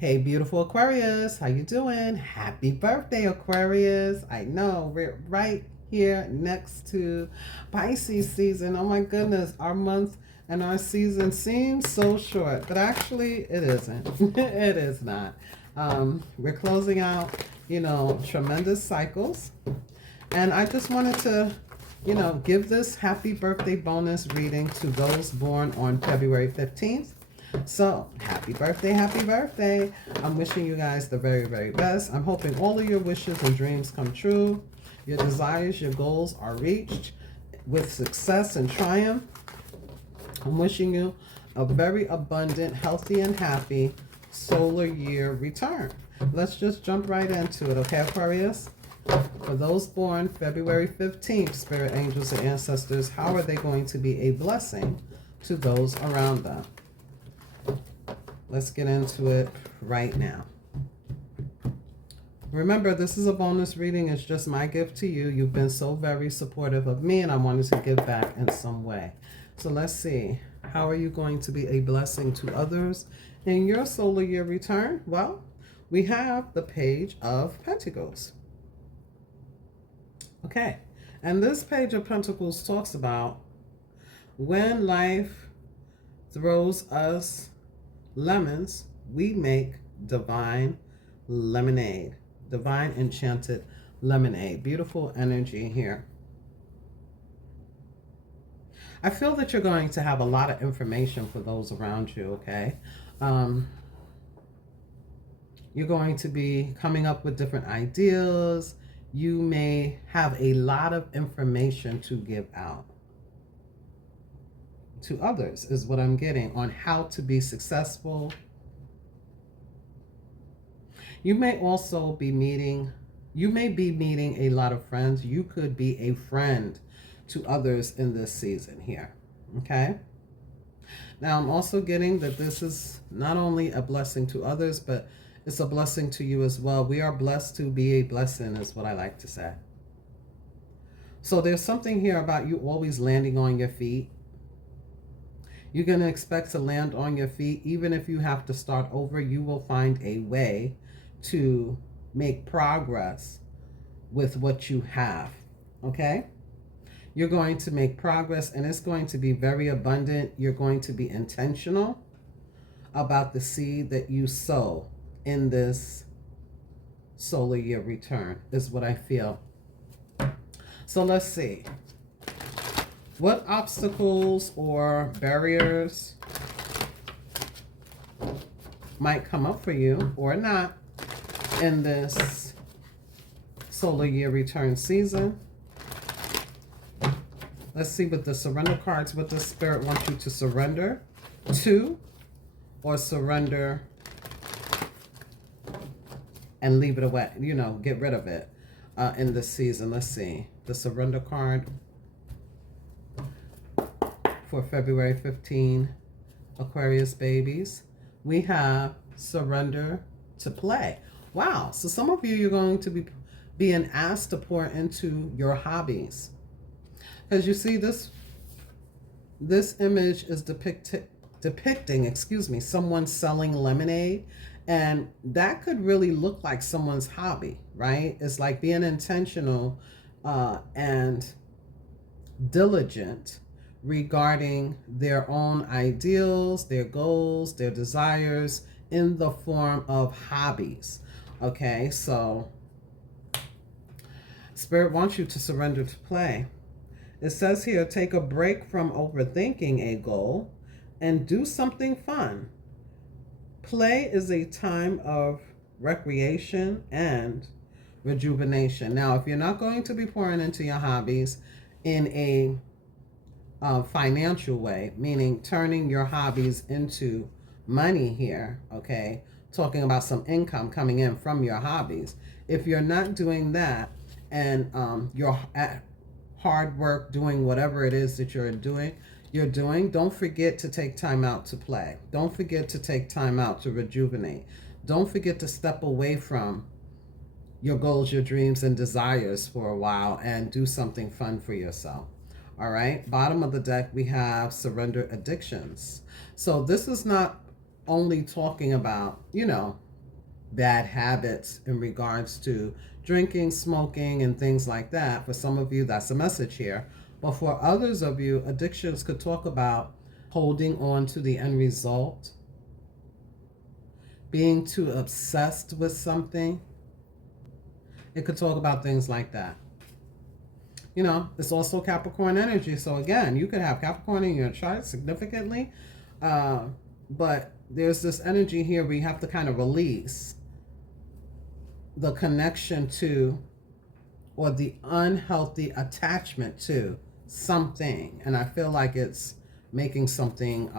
Hey, beautiful Aquarius, how you doing? Happy birthday, Aquarius. I know, we're right here next to Pisces season. Oh my goodness, our month and our season seems so short, but actually it isn't. It is not. We're closing out, tremendous cycles. And I just wanted to, give this happy birthday bonus reading to those born on February 15th. So, happy birthday, happy birthday. I'm wishing you guys the very, very best. I'm hoping all of your wishes and dreams come true. Your desires, your goals are reached with success and triumph. I'm wishing you a very abundant, healthy, and happy solar year return. Let's just jump right into it, okay, Aquarius? For those born February 15th, spirit angels and ancestors, how are they going to be a blessing to those around them? Let's get into it right now. Remember, this is a bonus reading. It's just my gift to you. You've been so very supportive of me, and I wanted to give back in some way. So let's see. How are you going to be a blessing to others in your solar year return? Well, we have the Page of Pentacles. Okay. And this Page of Pentacles talks about when life throws us lemons, we make divine lemonade, divine enchanted lemonade. Beautiful energy here. I feel that you're going to have a lot of information for those around you, okay? You're going to be coming up with different ideas. You may have a lot of information to give out to others, is what I'm getting, on how to be successful. You may also be meeting a lot of friends. You could be a friend to others in this season here, okay? Now, I'm also getting that this is not only a blessing to others, but it's a blessing to you as well. We are blessed to be a blessing, is what I like to say. So there's something here about you always landing on your feet. You're going to expect to land on your feet. Even if you have to start over, you will find a way to make progress with what you have, okay? You're going to make progress, and it's going to be very abundant. You're going to be intentional about the seed that you sow in this solar year return, is what I feel. So let's see. What obstacles or barriers might come up for you or not in this solar year return season? Let's see with the surrender cards, what the spirit wants you to surrender to, or surrender and leave it away, get rid of it in this season. Let's see. The surrender card for February 15, Aquarius babies. We have surrender to play. Wow. So some of you, you're going to be being asked to pour into your hobbies. As you see, this image is depicting, someone selling lemonade. And that could really look like someone's hobby, right? It's like being intentional and diligent regarding their own ideals, their goals, their desires in the form of hobbies. Okay, so Spirit wants you to surrender to play. It says here, take a break from overthinking a goal and do something fun. Play is a time of recreation and rejuvenation. Now, if you're not going to be pouring into your hobbies in a financial way, meaning turning your hobbies into money here, okay, talking about some income coming in from your hobbies. If you're not doing that, and you're at hard work doing whatever it is that you're doing, don't forget to take time out to play. Don't forget to take time out to rejuvenate. Don't forget to step away from your goals, your dreams, and desires for a while and do something fun for yourself. All right. Bottom of the deck, we have surrender addictions. So this is not only talking about, bad habits in regards to drinking, smoking, and things like that. For some of you, that's a message here. But for others of you, addictions could talk about holding on to the end result, being too obsessed with something. It could talk about things like that. You know, it's also Capricorn energy. So again, you could have Capricorn in your chart significantly, but there's this energy here where you have to kind of release the connection to, or the unhealthy attachment to something. And I feel like it's making something,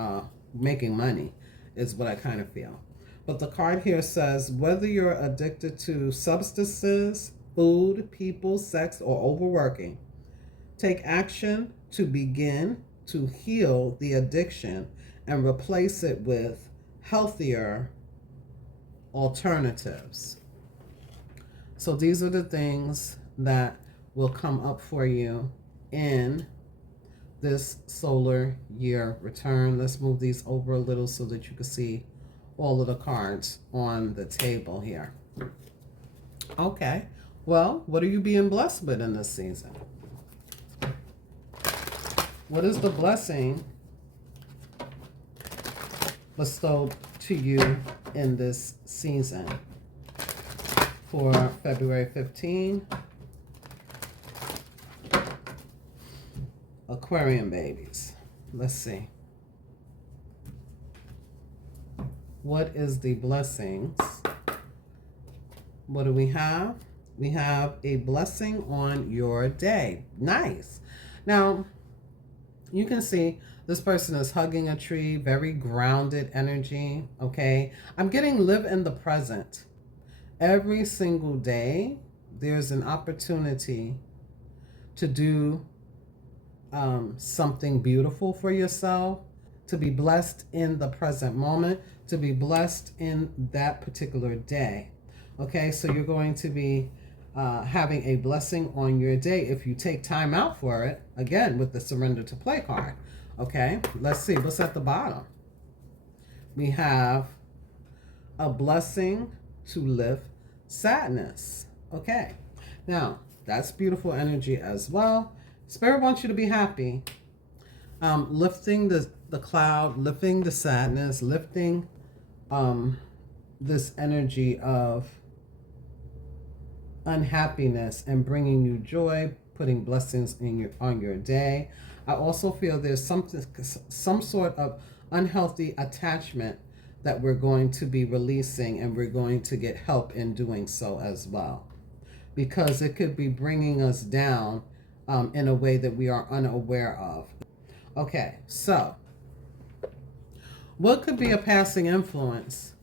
making money is what I kind of feel. But the card here says, whether you're addicted to substances, food, people, sex, or overworking, take action to begin to heal the addiction and replace it with healthier alternatives. So these are the things that will come up for you in this solar year return. Let's move these over a little so that you can see all of the cards on the table here. Okay, well, what are you being blessed with in this season? What is the blessing bestowed to you in this season for February 15? Aquarian babies. Let's see. What is the blessings? What do we have? We have a blessing on your day. Nice. Now, you can see this person is hugging a tree, very grounded energy, okay? I'm getting live in the present. Every single day, there's an opportunity to do something beautiful for yourself, to be blessed in the present moment, to be blessed in that particular day. Okay, so you're going to be having a blessing on your day if you take time out for it, again, with the surrender to play card. Okay, let's see what's at the bottom. We have a blessing to lift sadness. Okay, now that's beautiful energy as well. Spirit wants you to be happy. Lifting the cloud, lifting the sadness, lifting this energy of unhappiness and bringing you joy, putting blessings in on your day. I also feel there's some sort of unhealthy attachment that we're going to be releasing, and we're going to get help in doing so as well, because it could be bringing us down in a way that we are unaware of. Okay, so what could be a passing influence?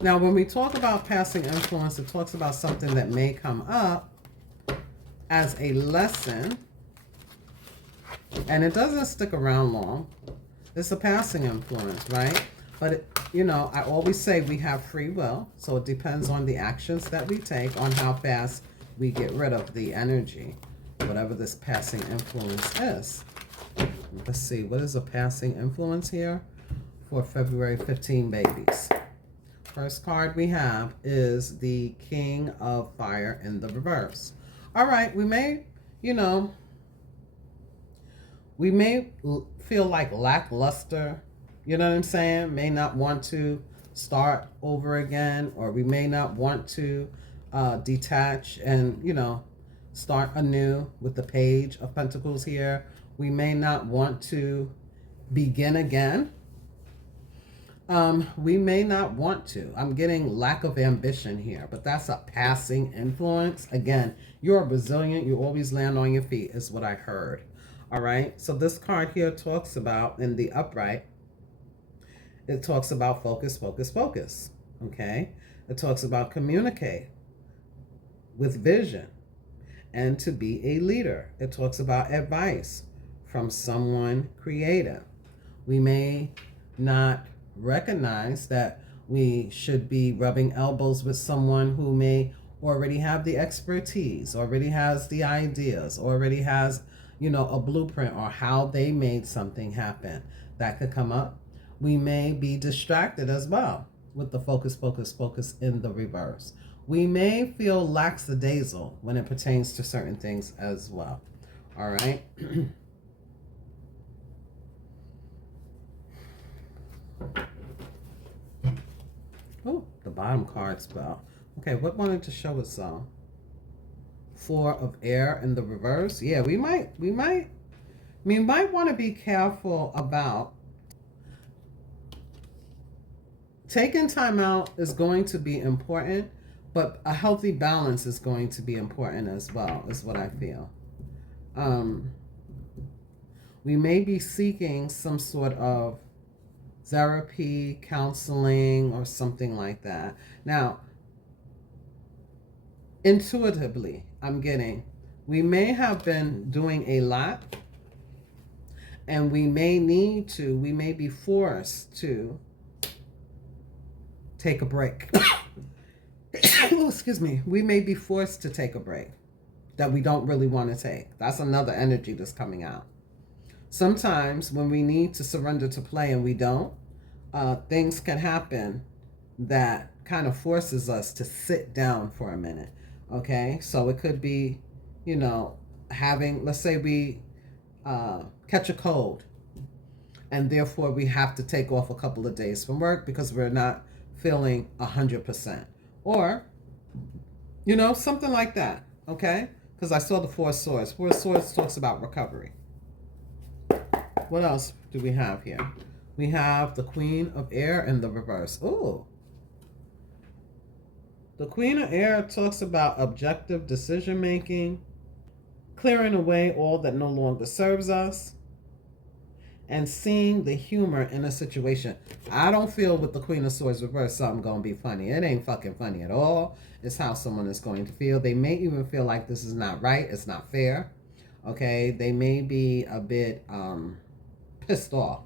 Now, when we talk about passing influence, it talks about something that may come up as a lesson, and it doesn't stick around long. It's a passing influence, right? But, you know, I always say we have free will, so it depends on the actions that we take, on how fast we get rid of the energy, whatever this passing influence is. Let's see, what is a passing influence here for February 15 babies? First card we have is the King of Fire in the reverse. All right, we may, you know, we may feel like lackluster, you know what I'm saying? May not want to start over again, or we may not want to detach and, you know, start anew with the Page of Pentacles here. We may not want to begin again. We may not want to. I'm getting lack of ambition here, but that's a passing influence. Again, you're resilient. You always land on your feet is what I heard. All right. So this card here talks about, in the upright, it talks about focus, focus, focus. Okay. It talks about communicate with vision and to be a leader. It talks about advice from someone creative. We may not recognize that we should be rubbing elbows with someone who may already have the expertise, already has the ideas, already has, a blueprint or how they made something happen. That could come up. We may be distracted as well with the focus in the reverse. We may feel lackadaisical when it pertains to certain things as well. All right. Oh, the bottom card spell. Okay, what wanted to show us Four of Air in the reverse. Yeah, we might want to be careful about taking time out is going to be important, but a healthy balance is going to be important as well, is what I feel. We may be seeking some sort of therapy, counseling, or something like that. Now, intuitively, I'm getting, we may have been doing a lot, and we may be forced to take a break. Oh, excuse me. We may be forced to take a break that we don't really want to take. That's another energy that's coming out. Sometimes when we need to surrender to play and we don't, things can happen that kind of forces us to sit down for a minute. Okay, so it could be, let's say we catch a cold, and therefore we have to take off a couple of days from work because we're not feeling 100%. Or, something like that, okay? Because I saw the Four of Swords. Four of Swords talks about recovery. What else do we have here? We have the Queen of Air in the reverse. Ooh. The Queen of Air talks about objective decision making, clearing away all that no longer serves us, and seeing the humor in a situation. I don't feel with the Queen of Swords reverse something going to be funny. It ain't fucking funny at all. It's how someone is going to feel. They may even feel like this is not right. It's not fair. Okay? They may be a bit pissed off,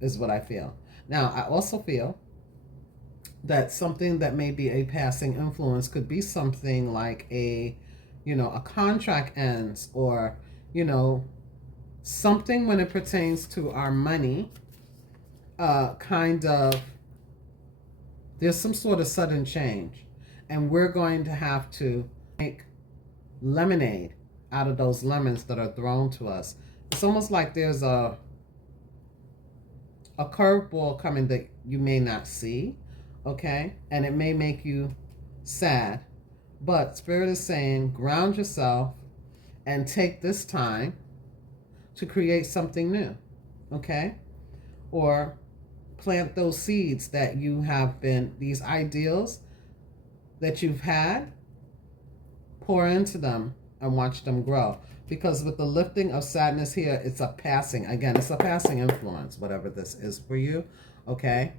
is what I feel. Now, I also feel that something that may be a passing influence could be something like a contract ends, or, something when it pertains to our money, there's some sort of sudden change, and we're going to have to make lemonade out of those lemons that are thrown to us. It's almost like there's a curveball coming that you may not see, okay? And it may make you sad. But Spirit is saying, ground yourself and take this time to create something new, okay? Or plant those seeds that you have been, these ideals that you've had, pour into them and watch them grow. Because with the lifting of sadness here, it's a passing influence, whatever this is for you, okay?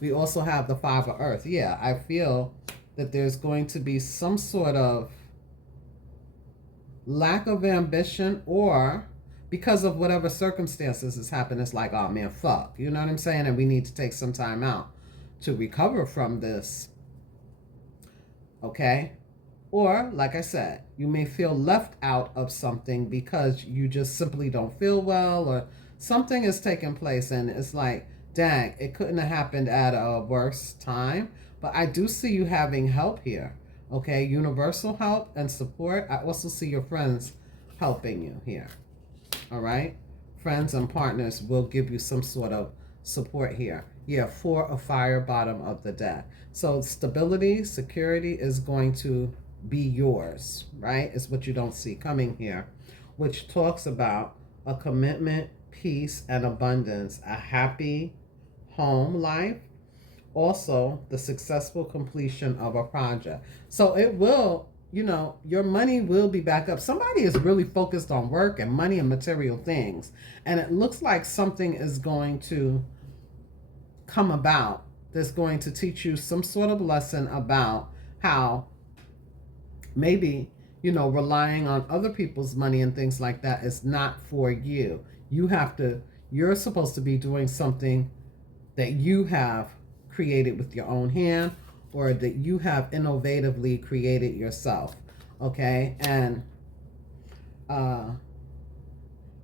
We also have the Five of Earth. Yeah, I feel that there's going to be some sort of lack of ambition, or because of whatever circumstances has happened, it's like, oh man, fuck. You know what I'm saying? And we need to take some time out to recover from this, okay? Or, like I said, you may feel left out of something because you just simply don't feel well, or something is taking place and it's like, dang, it couldn't have happened at a worse time. But I do see you having help here, okay? Universal help and support. I also see your friends helping you here, all right? Friends and partners will give you some sort of support here. Yeah, Four of Fire, bottom of the deck. So stability, security is going to be yours, right? It's what you don't see coming here, which talks about a commitment, peace, and abundance, a happy home life, also the successful completion of a project. So it will, your money will be back up. Somebody is really focused on work and money and material things, and it looks like something is going to come about that's going to teach you some sort of lesson about how maybe, relying on other people's money and things like that is not for you. You're supposed to be doing something that you have created with your own hand, or that you have innovatively created yourself, okay? And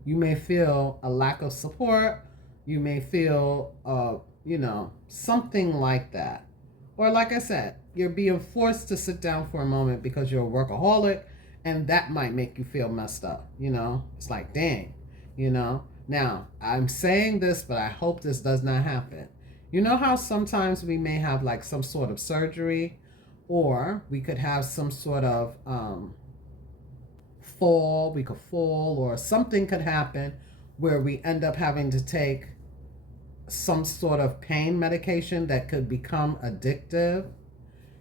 You may feel a lack of support. You may feel, something like that. Or like I said, you're being forced to sit down for a moment because you're a workaholic, and that might make you feel messed up. It's like, dang, Now, I'm saying this, but I hope this does not happen. You know how sometimes we may have like some sort of surgery, or we could have some sort of fall, we could fall, or something could happen where we end up having to take some sort of pain medication that could become addictive.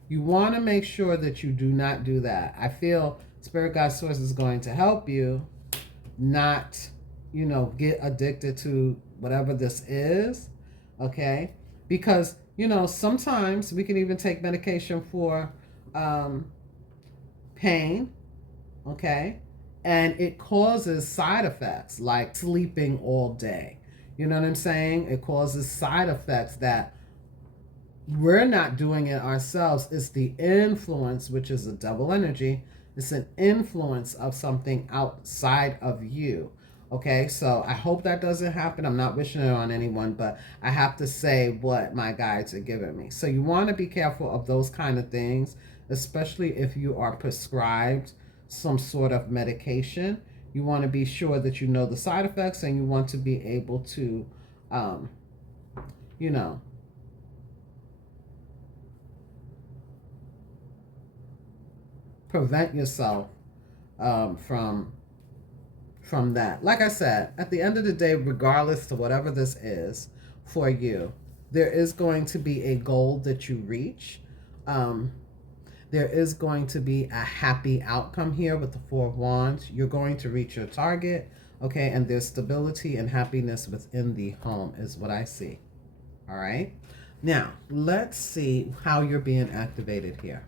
You want to make sure that you do not do that. I feel Spirit Guide Source is going to help you not, get addicted to whatever this is, okay? Because, sometimes we can even take medication for pain, okay? And it causes side effects like sleeping all day. You know what I'm saying? It causes side effects that we're not doing it ourselves. It's the influence, which is a double energy. It's an influence of something outside of you. Okay, so I hope that doesn't happen. I'm not wishing it on anyone, but I have to say what my guides are giving me. So you want to be careful of those kind of things, especially if you are prescribed some sort of medication. You want to be sure that you know the side effects, and you want to be able to, prevent yourself from that. Like I said, at the end of the day, regardless to whatever this is for you, there is going to be a goal that you reach. There is going to be a happy outcome here with the Four of Wands. You're going to reach your target, okay? And there's stability and happiness within the home is what I see, all right? Now, let's see how you're being activated here.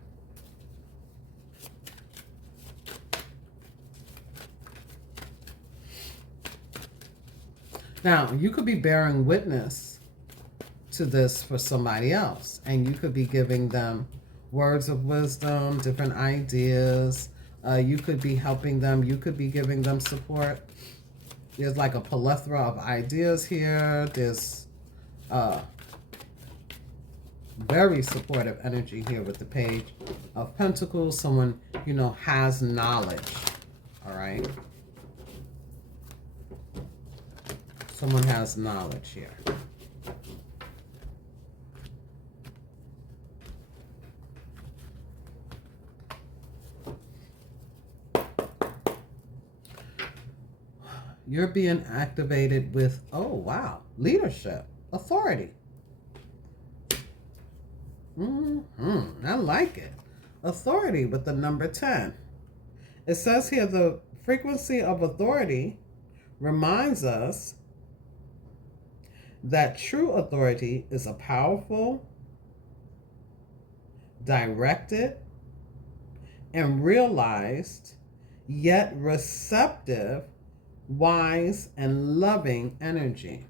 Now, you could be bearing witness to this for somebody else, and you could be giving them words of wisdom, different ideas. You could be helping them. You could be giving them support. There's like a plethora of ideas here. There's very supportive energy here with the Page of Pentacles. Someone, has knowledge. All right. Someone has knowledge here. You're being activated with, oh, wow, leadership, authority. I like it. Authority with the number 10. It says here the frequency of authority reminds us that true authority is a powerful, directed, and realized, yet receptive, wise, and loving energy.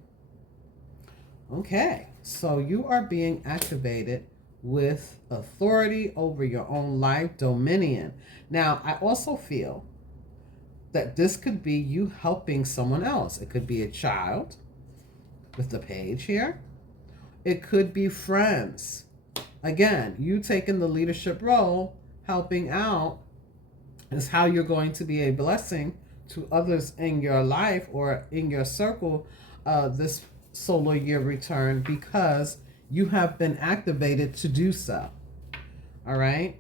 Okay, so you are being activated with authority over your own life, dominion. Now, I also feel that this could be you helping someone else. It could be a child with the Page here. It could be friends. Again, you taking the leadership role, helping out, is how you're going to be a blessing to others in your life or in your circle this solar year return, because you have been activated to do so. All right?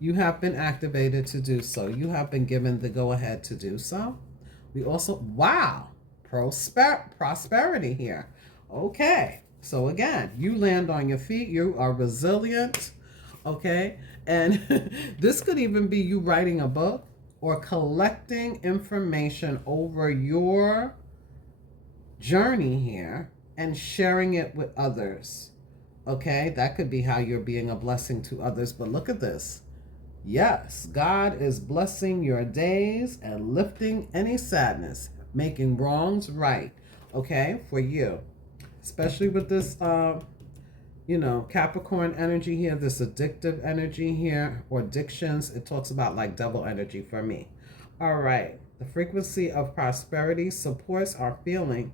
You have been activated to do so. You have been given the go-ahead to do so. We also, wow, prosperity here. Okay. So again, you land on your feet. You are resilient. Okay. And this could even be you writing a book or collecting information over your journey here and sharing it with others. Okay. That could be how you're being a blessing to others. But look at this. Yes, God is blessing your days and lifting any sadness, making wrongs right, okay, for you. Especially with this, Capricorn energy here, this addictive energy here, or addictions. It talks about like double energy for me. All right. The frequency of prosperity supports our feeling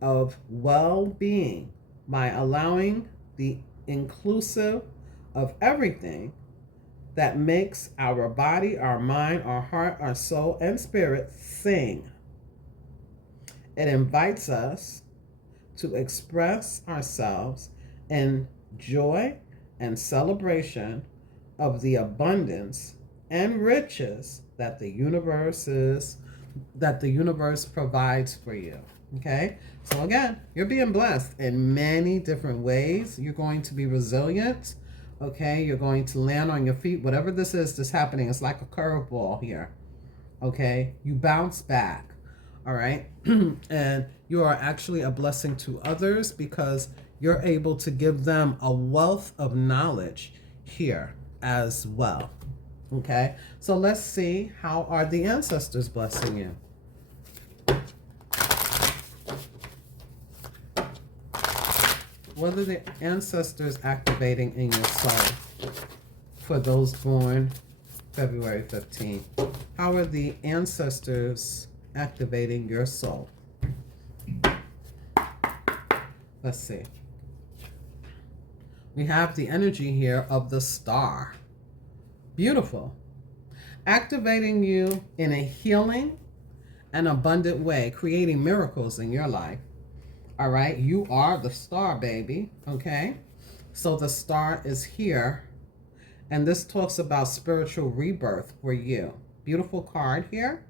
of well-being by allowing the inclusive of everything that makes our body, our mind, our heart, our soul, and spirit sing. It invites us to express ourselves in joy and celebration of the abundance and riches that the universe provides for you. Okay? So again, you're being blessed in many different ways. You're going to be resilient. Okay? You're going to land on your feet. Whatever this is that's happening, it's like a curveball here. Okay? You bounce back. All right? And you are actually a blessing to others because you're able to give them a wealth of knowledge here as well. Okay? So let's see, how are the ancestors blessing you? What are the ancestors activating in your soul for those born February 15th? How are the ancestors activating your soul? Let's see. We have the energy here of the star. Beautiful. Activating you in a healing and abundant way, creating miracles in your life. All right, you are the star, baby. Okay, so the star is here, and this talks about spiritual rebirth for you. Beautiful card here.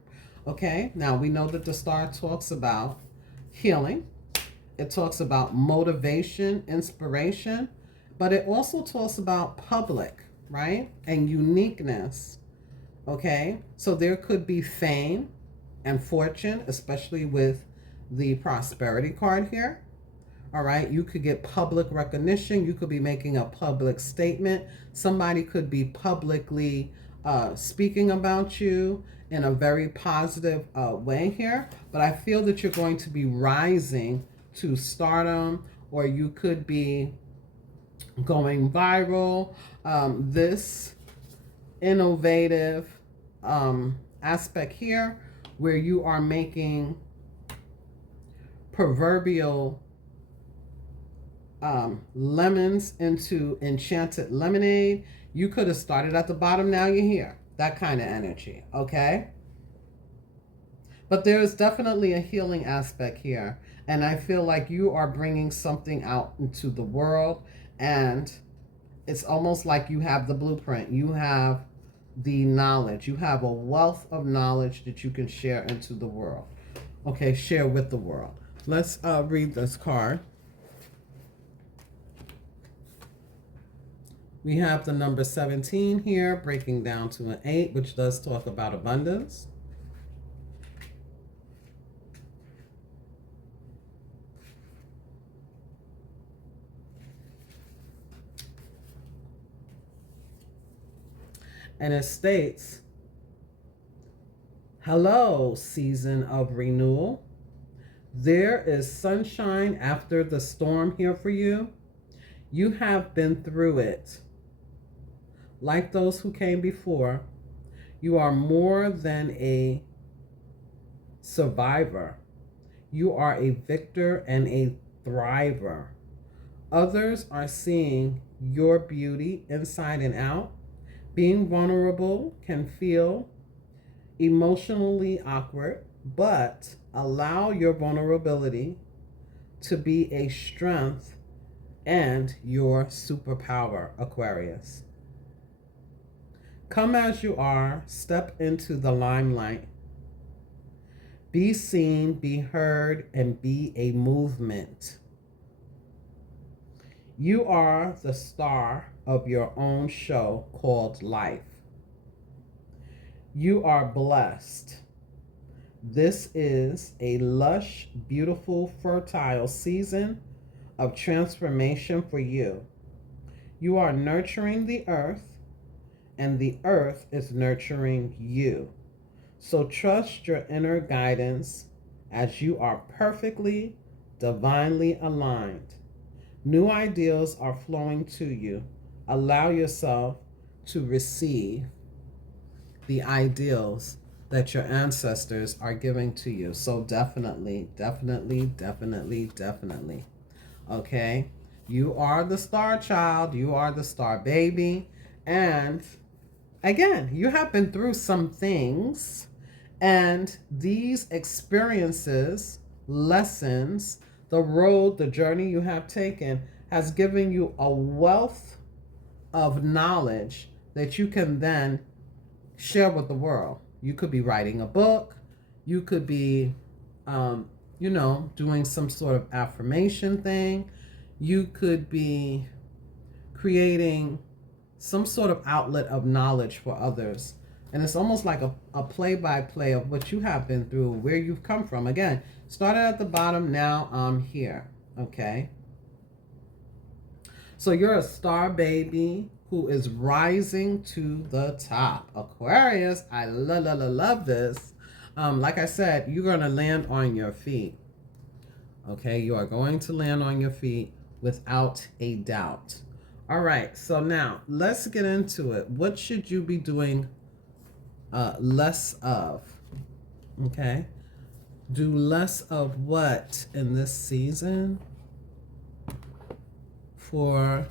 Okay, now we know that the star talks about healing. It talks about motivation, inspiration, but it also talks about public, right? And uniqueness. Okay, so there could be fame and fortune, especially with the prosperity card here. All right, you could get public recognition. You could be making a public statement. Somebody could be publicly speaking about you in a very positive way here. But I feel that you're going to be rising to stardom, or you could be going viral. This innovative aspect here where you are making proverbial lemons into enchanted lemonade. You could have started at the bottom, now you're here. That kind of energy, okay? But there's definitely a healing aspect here. And I feel like you are bringing something out into the world. And it's almost like you have the blueprint. You have the knowledge. You have a wealth of knowledge that you can share into the world. Okay, share with the world. Let's read this card. We have the number 17 here, breaking down to an 8, which does talk about abundance. And it states, hello, season of renewal. There is sunshine after the storm here for you. You have been through it. Like those who came before, you are more than a survivor. You are a victor and a thriver. Others are seeing your beauty inside and out. Being vulnerable can feel emotionally awkward, but allow your vulnerability to be a strength and your superpower, Aquarius. Come as you are, step into the limelight. Be seen, be heard, and be a movement. You are the star of your own show called life. You are blessed. This is a lush, beautiful, fertile season of transformation for you. You are nurturing the earth, and the earth is nurturing you. So trust your inner guidance as you are perfectly, divinely aligned. New ideas are flowing to you. Allow yourself to receive the ideals that your ancestors are giving to you. So definitely, definitely, definitely, definitely. Okay? You are the star child. You are the star baby. And again, you have been through some things. And these experiences, lessons, the road, the journey you have taken has given you a wealth of knowledge that you can then share with the world. You could be writing a book. You could be, doing some sort of affirmation thing. You could be creating some sort of outlet of knowledge for others. And it's almost like a play-by-play of what you have been through, where you've come from. Again, started at the bottom, now I'm here. Okay? So you're a star baby who is rising to the top. Aquarius, I love this. Like I said, you're going to land on your feet. Okay, you are going to land on your feet without a doubt. All right, so now let's get into it. What should you be doing less of? Okay, do less of what in this season for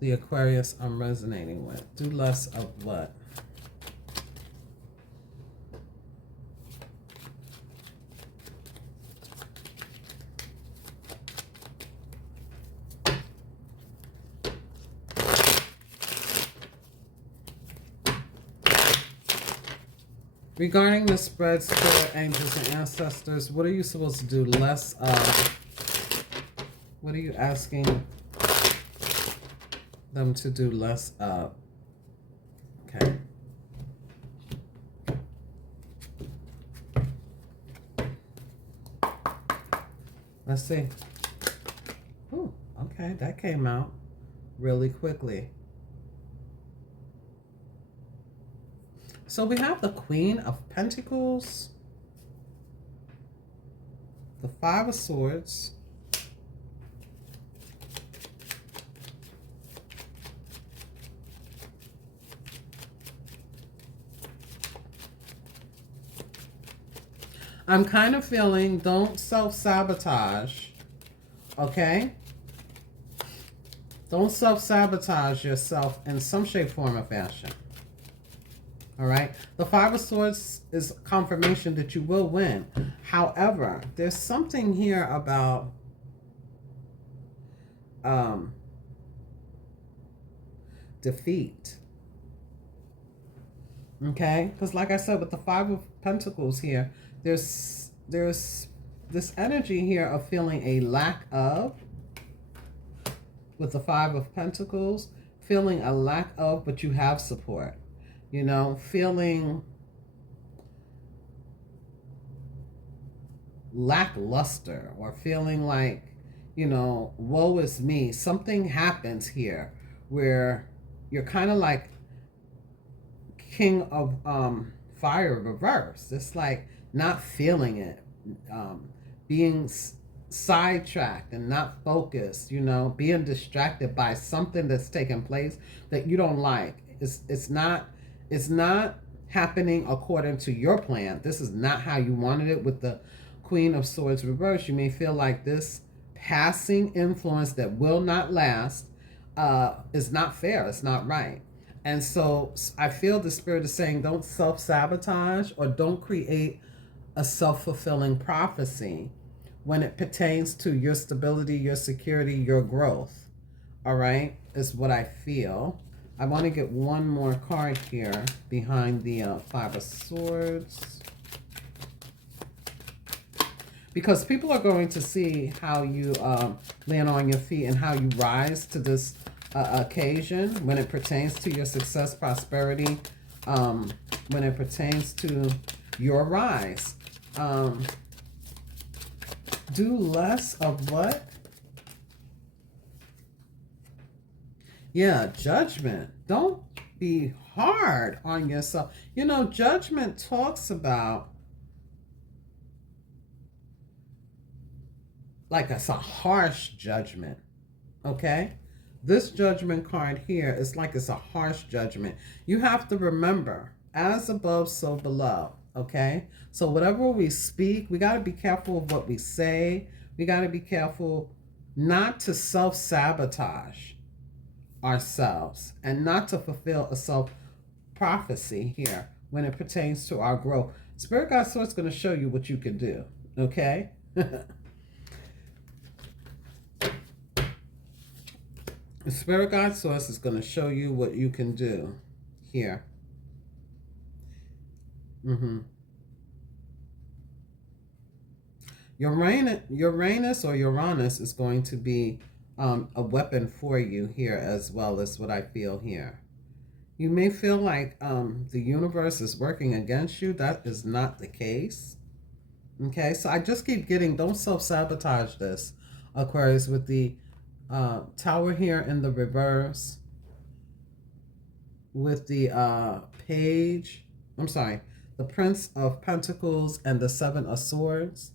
the Aquarius I'm resonating with? Do less of what? Regarding the spread, spirit, angels, and ancestors, what are you supposed to do less of? What are you asking them to do less of? Okay. Let's see. Ooh, okay, that came out really quickly. So we have the Queen of Pentacles, the Five of Swords, I'm kind of feeling don't self-sabotage, okay? Don't self-sabotage yourself in some shape, form, or fashion. All right. The Five of Swords is confirmation that you will win. However, there's something here about defeat. Okay? Because like I said, with the Five of Pentacles here, there's this energy here of feeling a lack of, with the Five of Pentacles, feeling a lack of, but you have support. You know, feeling lackluster or feeling like, you know, woe is me. Something happens here where you're kind of like King of Fire reverse. It's like not feeling it, being sidetracked and not focused, you know, being distracted by something that's taking place that you don't like. It's not happening according to your plan. This is not how you wanted it. With the Queen of Swords reverse, you may feel like this passing influence that will not last is not fair. It's not right. And so I feel the Spirit is saying don't self-sabotage or don't create a self-fulfilling prophecy when it pertains to your stability, your security, your growth. All right, is what I feel. I want to get one more card here behind the Five of Swords, because people are going to see how you land on your feet and how you rise to this occasion when it pertains to your success, prosperity, when it pertains to your rise. Do less of what? Yeah, judgment. Don't be hard on yourself. You know, judgment talks about like it's a harsh judgment, okay? This judgment card here is like it's a harsh judgment. You have to remember, as above, so below. Okay? So whatever we speak, we got to be careful of what we say. We got to be careful not to self-sabotage ourselves and not to fulfill a self-prophecy here when it pertains to our growth. Spirit Guide Source is going to show you what you can do. Okay? The Spirit Guide Source is going to show you what you can do here. Uranus or Uranus is going to be a weapon for you here as well, as what I feel here. You may feel like the universe is working against you. That is not the case. Okay, so I just keep getting, don't self-sabotage this, Aquarius, with the Tower here in the reverse, with the the Prince of Pentacles and the Seven of Swords.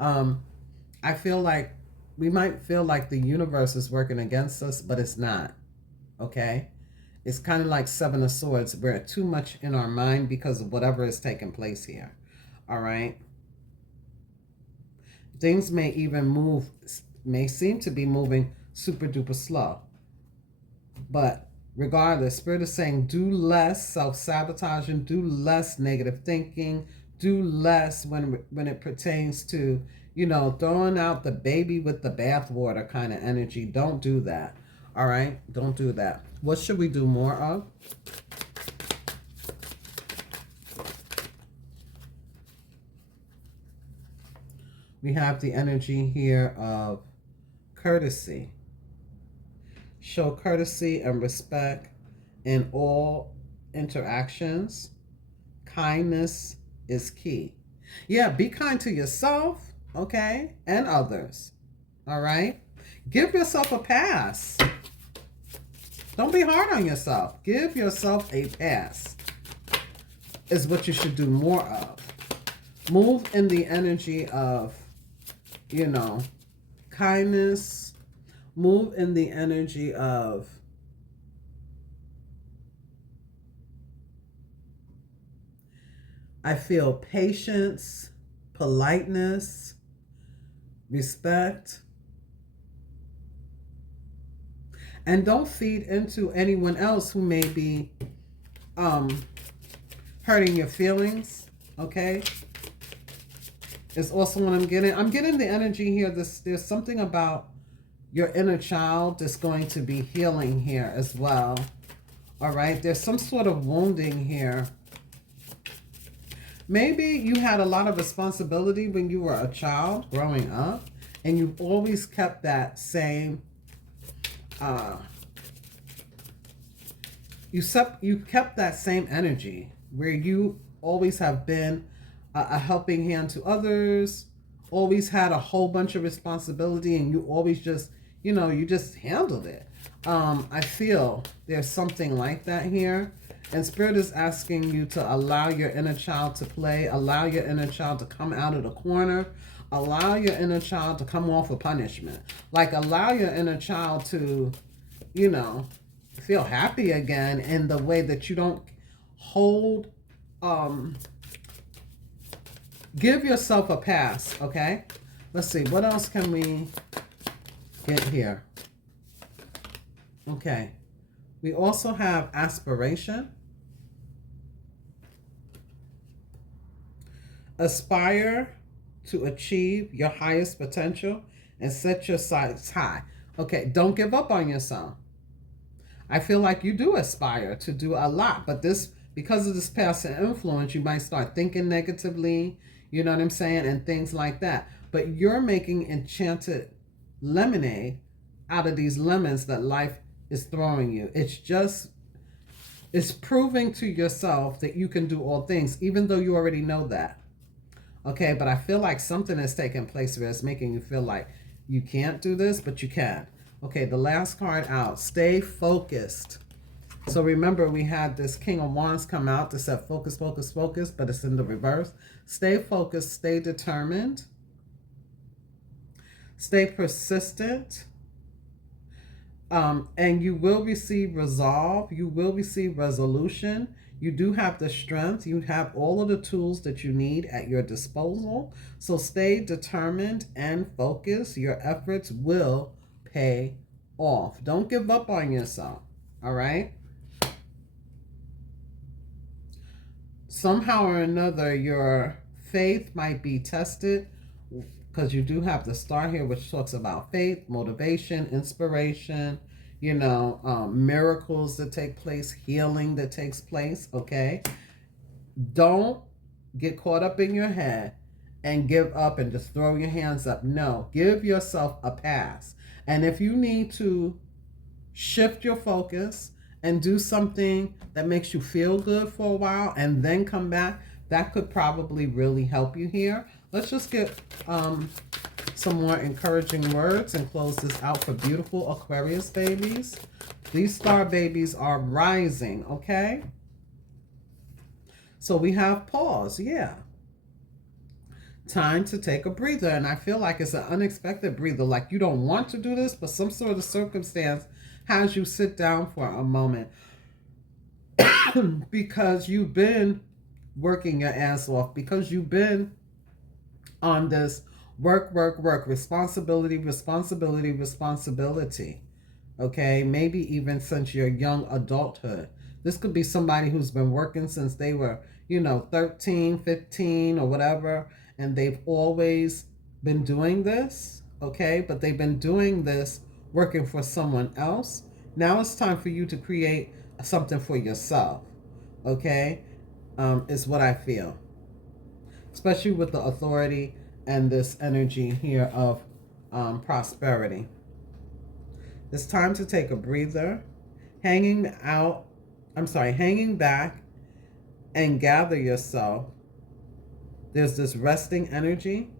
I feel like we might feel like the universe is working against us, but it's not. Okay? It's kind of like Seven of Swords. We're too much in our mind because of whatever is taking place here. All right? Things may even seem to be moving super duper slow. But regardless, Spirit is saying do less self-sabotaging, do less negative thinking, do less when it pertains to, throwing out the baby with the bathwater kind of energy. Don't do that. All right? Don't do that. What should we do more of? We have the energy here of courtesy. Show courtesy and respect in all interactions. Kindness is key. Yeah, be kind to yourself, okay, and others. All right? Give yourself a pass. Don't be hard on yourself. Give yourself a pass is what you should do more of. Move in the energy of, kindness. Move in the energy of I feel patience, politeness, respect. And don't feed into anyone else who may be hurting your feelings, okay? It's also what I'm getting. I'm getting the energy here. There's something about your inner child that's going to be healing here as well. All right? There's some sort of wounding here. Maybe you had a lot of responsibility when you were a child growing up, and you've always kept that same you kept that same energy where you always have been a helping hand to others, always had a whole bunch of responsibility, and you always just, you just handled it. I feel there's something like that here. And Spirit is asking you to allow your inner child to play, allow your inner child to come out of the corner, allow your inner child to come off of punishment. Like, allow your inner child to, feel happy again in the way that you don't hold, give yourself a pass, okay? Let's see, what else can we get here? Okay. We also have aspiration. Aspire to achieve your highest potential and set your sights high. Okay, don't give up on yourself. I feel like you do aspire to do a lot, but because of this past influence, you might start thinking negatively, you know what I'm saying, and things like that. But you're making enchanted lemonade out of these lemons that life is throwing you. It's proving to yourself that you can do all things, even though you already know that. Okay, but I feel like something is taking place where it's making you feel like you can't do this, but you can. Okay, the last card out. Stay focused. So remember, we had this King of Wands come out that said focus, focus, focus, but it's in the reverse. Stay focused, stay determined, stay persistent, and you will receive resolve. You will receive resolution. You do have the strength. You have all of the tools that you need at your disposal. So stay determined and focused. Your efforts will pay off. Don't give up on yourself. All right? Somehow or another, your faith might be tested, because you do have the star here, which talks about faith, motivation, inspiration, miracles that take place, healing that takes place. Okay, don't get caught up in your head and give up and just throw your hands up. No, give yourself a pass. And if you need to shift your focus and do something that makes you feel good for a while and then come back, that could probably really help you here. Let's just get some more encouraging words and close this out for beautiful Aquarius babies. These star babies are rising, okay? So we have pause, yeah. Time to take a breather. And I feel like it's an unexpected breather, like you don't want to do this, but some sort of circumstance has you sit down for a moment because you've been working your ass off, because you've been on this work, responsibility, okay? Maybe even since your young adulthood. This could be somebody who's been working since they were, 13, 15 or whatever, and they've always been doing this, okay? But they've been doing this working for someone else. Now it's time for you to create something for yourself, okay? Is what I feel, especially with the authority and this energy here of prosperity. It's time to take a breather, hanging back and gather yourself. There's this resting energy.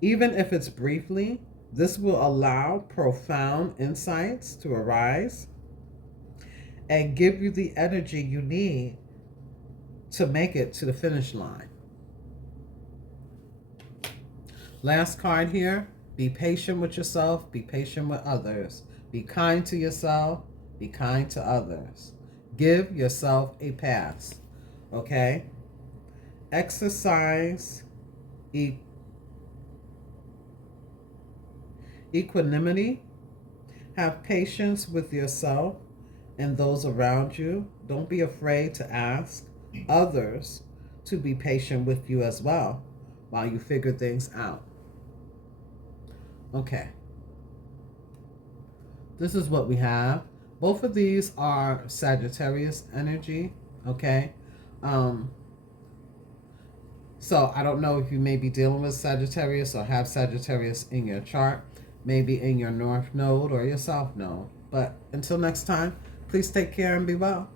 Even if it's briefly, this will allow profound insights to arise and give you the energy you need to make it to the finish line. Last card here, be patient with yourself, be patient with others. Be kind to yourself, be kind to others. Give yourself a pass, okay? Exercise equanimity. Have patience with yourself and those around you. Don't be afraid to ask others to be patient with you as well while you figure things out. Okay. This is what we have. Both of these are Sagittarius energy, okay? So I don't know if you may be dealing with Sagittarius or have Sagittarius in your chart, maybe in your North Node or your South Node. But until next time, please take care and be well.